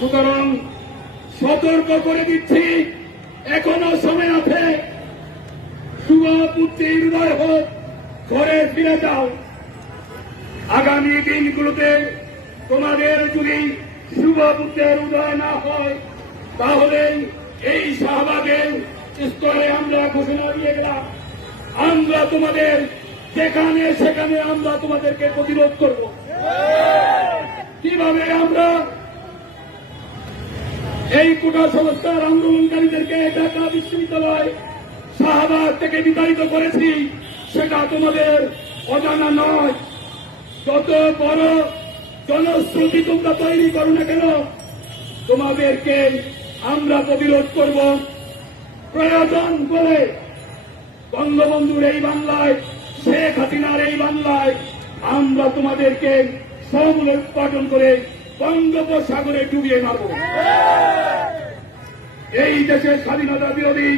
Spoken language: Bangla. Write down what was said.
সুতরাং সতর্ক করে দিচ্ছি, এখনো সময় আছে। শুভপুত্রের হৃদয় হোক, ঘরে ফিরে যাও। আগামী দিনগুলোতে তোমাদের যদি শুভপুত্রের উদয় না হয়, তাহলে এই শাহবাগের স্তরে আমরা ঘোষণা দিয়ে গেলাম, আমরা তোমাদের যেখানে সেখানে আমরা তোমাদেরকে প্রতিরোধ করব। কিভাবে আমরা এই কোটা সংস্কার আন্দোলনকারীদেরকে ঢাকা বিশ্ববিদ্যালয় শাহবাগ থেকে বিতাড়িত করেছি সেটা তোমাদের অজানা নয়। যত বড় জনশ্রুতি তোমরা তৈরি করো না কেন, তোমাদেরকে আমরা প্রতিরোধ করব। প্রয়োজন বলে বঙ্গবন্ধুর এই বাংলায়, শেখ হাসিনার এই বাংলায় আমরা তোমাদেরকে সমূলে উৎপাদন করে বঙ্গোপসাগরে ডুবিয়ে মারব। এই দেশের স্বাধীনতা বিরোধী